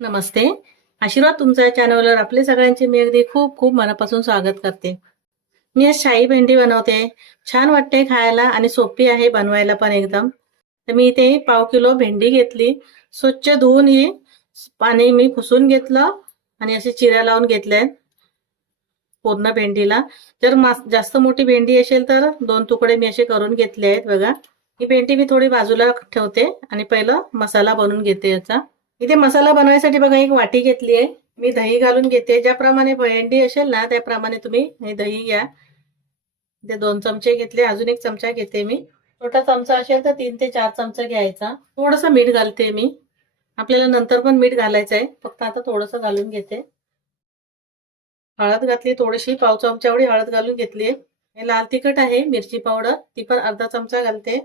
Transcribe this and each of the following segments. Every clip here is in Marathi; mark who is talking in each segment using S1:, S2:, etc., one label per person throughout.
S1: नमस्ते. आशीर्वाद तुमच्या चॅनलवर आपले सगळ्यांचे मी अगदी खूप खूप मनापासून स्वागत करते. मी आज शाही भेंडी बनवते. छान वाटते खायला आणि सोपी आहे बनवायला पण एकदम. तर मी इथे पाव किलो भेंडी घेतली. स्वच्छ धुवून ही पाणी मी पुसून घेतलं आणि असे चिऱ्या लावून घेतल्या पूर्ण भेंडीला. जर मास जास्त मोठी भेंडी असेल तर दोन तुकडे मी असे करून घेतले आहेत बघा. ही भेंडी मी थोडी बाजूला ठेवते आणि पहिलं मसाला बनवून घेते याचा. इथे मसाला बनवायसाठी बघा एक वाटी घेतली आहे. मी दही घालून घेते. ज्याप्रमाणे भेंडी असेल ना त्याप्रमाणे तुम्ही हे दही घ्या. ते दोन चमचे घेतले अजून एक चमचा घेते मी. छोटा चमचा असेल तर तीन ते चार चमचा घ्यायचा. थोडस मीठ घालते मी. आपल्याला नंतर पण मीठ घालायचं आहे. फक्त आता थोडस घालून घेते. हळद घातली थोडीशी पाव चमचा एवढी हळद घालून घेतली हे लाल तिखट आहे मिरची पावडर. ती पण अर्धा चमचा घालते.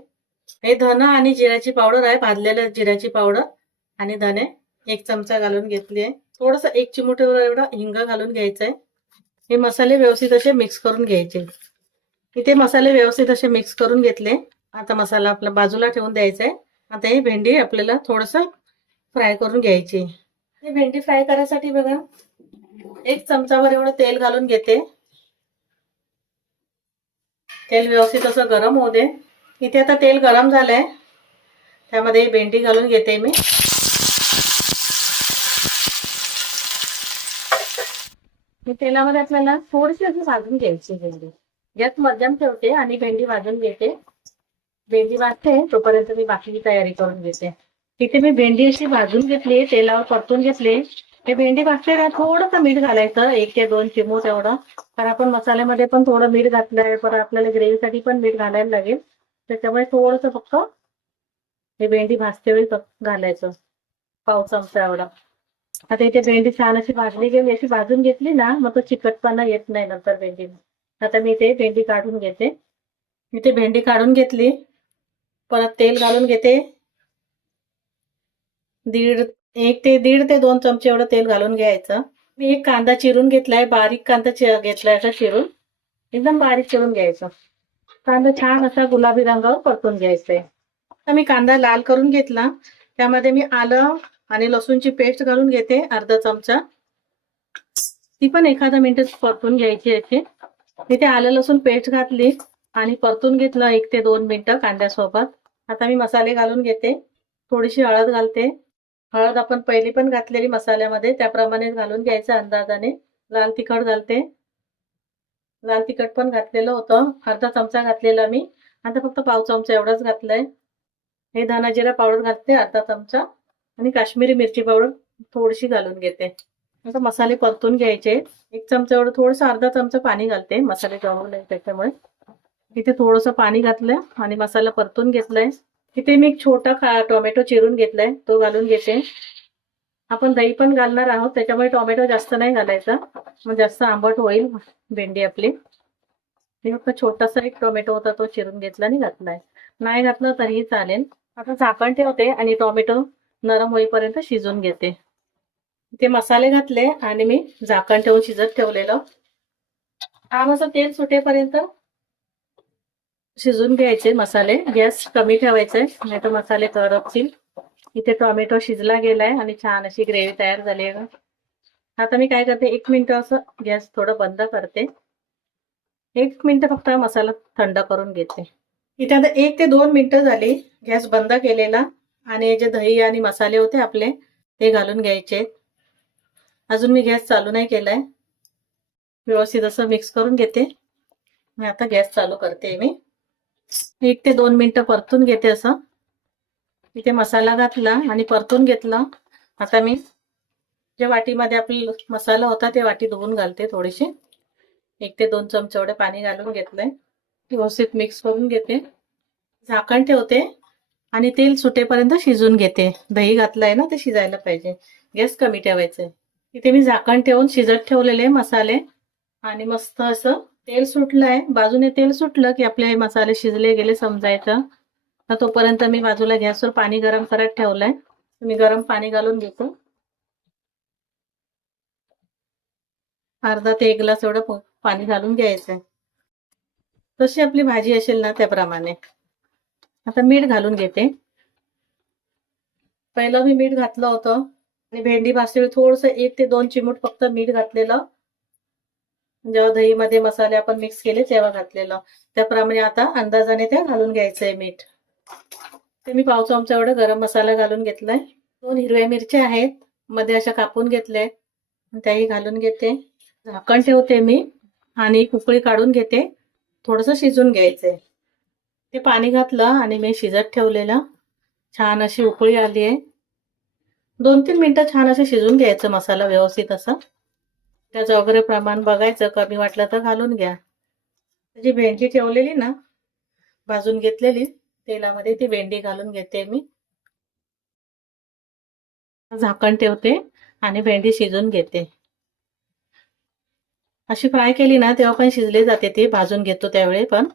S1: हे धन आणि जिऱ्याची पावडर आहे भाजलेल्या जिऱ्याची पावडर. आणि धने एक चमचा घालून घेतली आहे. थोडस एक चिमुटेवर एवढा हिंग घालून घ्यायचंय. हे मसाले व्यवस्थित असे मिक्स करून घ्यायचे. इथे मसाले व्यवस्थित असे मिक्स करून घेतले. आता मसाला आपला बाजूला ठेवून द्यायचा आहे आता ही भेंडी आपल्याला थोडस फ्राय करून घ्यायची. ही भेंडी फ्राय करायसाठी बघा एक चमचावर एवढं तेल घालून घेते. तेल व्यवस्थित असं गरम होऊ दे. इथे आता तेल गरम झालंय. त्यामध्ये भेंडी घालून घेते मी. तेलामध्ये आपल्याला थोडीशी अशी भाजून घ्यायची भेंडी. यात मध्यम ठेवते आणि भेंडी भाजून घेते. भेंडी भाजते तोपर्यंत मी बाकीची तयारी करून घेते. इथे मी भेंडी अशी भाजून घेतली तेलावर परतून घेतली. हे भेंडी भाजते थोडंसं मीठ घालायचं एक ते दोन चिमूट एवढं. कारण आपण मसाल्यामध्ये पण थोडं मीठ घातलंय परत आपल्याला ग्रेव्हीसाठी पण मीठ घालायला लागेल. त्याच्यामुळे थोडंसं फक्त हे भेंडी भाजते वेळी घालायचं. पाव चमचा एवढा. आता इथे भेंडी छान अशी भाजली गेली अशी भाजून घेतली ना मग तो चिकटपणा येत नाही नंतर भेंडी आता मी इथे भेंडी काढून घेते. इथे भेंडी काढून घेतली. परत तेल घालून घेते. दीड एक ते दीड ते दोन चमचे एवढं तेल घालून घ्यायचं. मी एक कांदा चिरून घेतलाय बारीक कांदा घेतलाय असा चिरून. एकदम बारीक चिरून घ्यायचं. कांदा छान असा गुलाबी रंगावर परतून घ्यायचा आता मी कांदा लाल करून घेतला. त्यामध्ये मी आलं आणि लसूणची पेस्ट घालून घेते अर्धा चमचा. ती पण एखादा मिनिट परतून घ्यायची याची तिथे आलं लसूण पेस्ट घातली आणि परतून घेतलं एक ते दोन मिनिटं कांद्यासोबत. आता मी मसाले घालून घेते. थोडीशी हळद घालते. हळद आपण पहिली पण घातलेली मसाल्यामध्ये त्याप्रमाणे घालून घ्यायचं अंदाजाने. लाल तिखट घालते. लाल तिखट पण घातलेलं होतं. अर्धा चमचा घातलेला मी. आता फक्त पाव चमचा एवढाच घातलाय. हे धनाजिरा पावडर घालते अर्धा चमचा. आणि काश्मीरी मिरची पावडर थोडीशी घालून घेते. आता मसाले परतून घ्यायचे. एक चमचा एवढं थोडंसं अर्धा चमचा पाणी घालते. मसाले जळू नये त्याच्यामुळे. इथे थोडंसं पाणी घातलंय आणि मसाला परतून घेतलाय. इथे मी एक छोटा खा टोमॅटो चिरून घेतलाय. तो घालून घेते. आपण दही पण घालणार आहोत. त्याच्यामुळे टोमॅटो जास्त नाही घालायचा. मग जास्त आंबट होईल भेंडी आपली. हे फक्त छोटासा एक टोमॅटो होता तो चिरून घेतला आणि घातलाय. नाही घातलं तरीही चालेल. आता झाकण ठेवते आणि टोमॅटो नरम होईपर्यंत शिजून घेते. ते मसाले घातले आणि मी झाकण ठेवून शिजत ठेवलेलं. हा असं तेल सुटेपर्यंत शिजून घ्यायचे मसाले. गॅस कमी ठेवायचे नाही तर मसाले करपतील. इथे टोमॅटो शिजला गेलाय आणि छान अशी ग्रेव्ही तयार झाली आहे. आता मी काय करते एक मिनिट असं गॅस थोडं बंद करते. एक मिनिट फक्त मसाला थंड करून घेते. इथे आता एक ते दोन मिनिटं झाली गॅस बंद केलेला. आणि जे दही आणि मसाले होते आपले ते घालून घ्यायचे. अजून मी गॅस चालू नाही केलाय. व्यवस्थित असं मिक्स करून घेते. मी आता गॅस चालू करते मी. एक ते दोन मिनटं परतून घेते असं. इथे मसाला घातला आणि परतून घेतला. आता मी ज्या वाटीमध्ये आपली मसाला होता ते वाटी धुवून घालते थोडीशी. एक ते दोन चमचे एवढे पाणी घालून घेतलंय. व्यवस्थित मिक्स करून घेते. झाकण ठेवते. आणि तेल सुटेपर्यंत शिजून घेते. दही घातलंय ना ते शिजायला पाहिजे. गॅस कमी ठेवायचंय इथे मी झाकण ठेवून शिजत ठेवलेले मसाले. आणि मस्त असं तेल सुटलंय. बाजूने तेल सुटलं की आपले हे मसाले शिजले गेले समजायचं तर तोपर्यंत मी बाजूला गॅसवर पाणी गरम करत ठेवलंय. मी गरम पाणी घालून घेतो. अर्धा ते एक ग्लास एवढं पाणी घालून घ्यायचंय. तशी आपली भाजी असेल ना त्याप्रमाणे. आता मीठ घालून घेते. पहिलं मी मीठ घातलं होतं. आणि भेंडी भाजते थोडस एक ते दोन चिमूट फक्त मीठ घातलेलं. जेव्हा दहीमध्ये मसाले आपण मिक्स केले तेव्हा घातलेलं. त्याप्रमाणे आता अंदाजाने ते घालून घ्यायचंय मीठ. ते मी पाव चमचा एवढं गरम मसाला घालून घेतलाय. दोन हिरव्या मिरच्या आहेत. मध्ये अशा कापून घेतल्या त्याही घालून घेते. झाकण ठेवते मी. आणि कुकळी काढून घेते. थोडस शिजून घ्यायचंय. ते पाणी घातलं आणि मी शिजत ठेवलेलं. छान अशी उकळी आली आहे. दोन तीन मिनटं छान असं शिजून घ्यायचं मसाला व्यवस्थित असं. त्याचं वगैरे प्रमाण बघायचं कमी वाटलं तर घालून घ्या. जी भेंडी ठेवलेली ना भाजून घेतलेली तेलामध्ये ती भेंडी घालून घेते मी. झाकण ठेवते आणि भेंडी शिजून घेते. अशी फ्राय केली ना तेव्हा पण शिजले जाते ती भाजून घेतो त्यावेळी पण.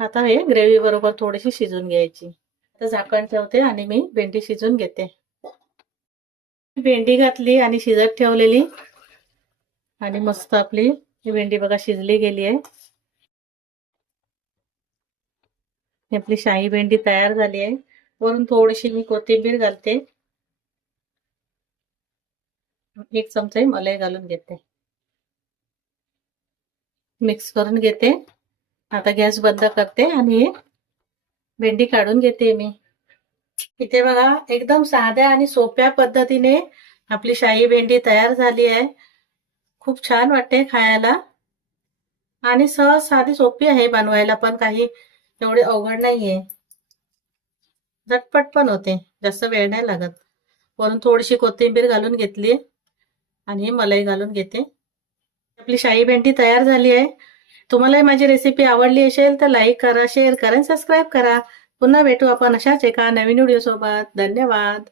S1: आता हे ग्रेव्ही बरोबर थोडीशी शिजून घ्यायची. आता झाकण ठेवते आणि मी भेंडी शिजून घेते. भेंडी घातली आणि शिजत ठेवलेली. आणि मस्त आपली ही भेंडी बघा शिजली गेली आहे. ही आपली शाही भेंडी तयार झाली आहे. वरून थोडीशी मी कोथिंबीर घालते. एक चमचा मलाई घालून घेते. मिक्स करून घेते. आता गॅस बंद करते आणि भेंडी काढून घेते मी. इथे बघा एकदम साध्या आणि सोप्या पद्धतीने आपली शाही भेंडी तयार झाली आहे. खूप छान वाटते खायला. आणि सहज साधी सोपी आहे बनवायला पण काही एवढे अवघड नाहीये. झटपट पण होते जास्त वेळ नाही लागत. वरून थोडीशी कोथिंबीर घालून घेतली आणि मलाई घालून घेते. आपली शाही भेंडी तयार झाली आहे. तुम्हाला माझी रेसिपी आवडली असेल तर लाईक करा शेअर करा आणि सबस्क्राईब करा. पुन्हा भेटू आपण अशाच एका नवीन व्हिडिओ सोबत. धन्यवाद.